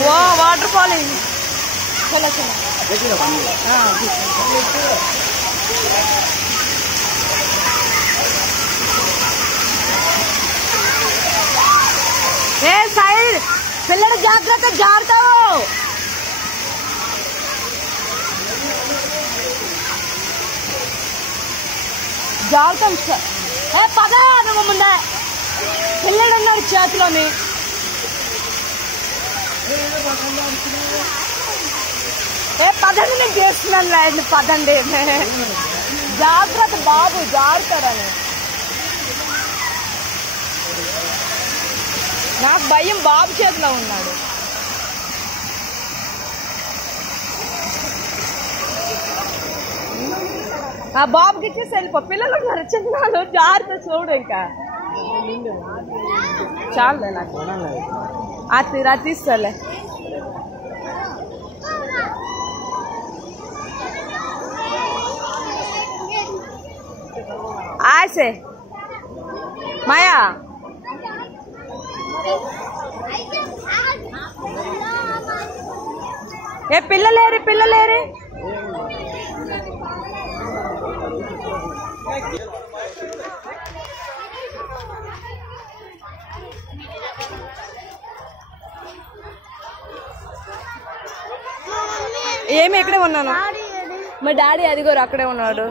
वो वाटरफॉल चलो चलो ఏ సైడ్ పిల్లలు జాగ్రత్త జారుతావు జాగ్రత్త ఏ పద నువ్వు ముందే పిల్లడు ఉన్నాడు చేతిలోని ఏ పదండి నేను చేస్తున్నాను లేండి పదండి జాగ్రత్త బాబు జారుతారని నాకు భయం బాబు చేతిలో ఉన్నాడు ఆ బాబుకి ఇచ్చేసి వెళ్ళిపో పిల్లలు ఉన్నారు చిన్నాళ్ళు జాగ్రత్త చూడు ఇంకా చాలు నాకు అది తీస్తాలే ఆసే మాయా ఏ పిల్లలేరి ఏమి ఎక్కడే ఉన్నాను మా డాడీ అదిగోరు అక్కడే ఉన్నాడు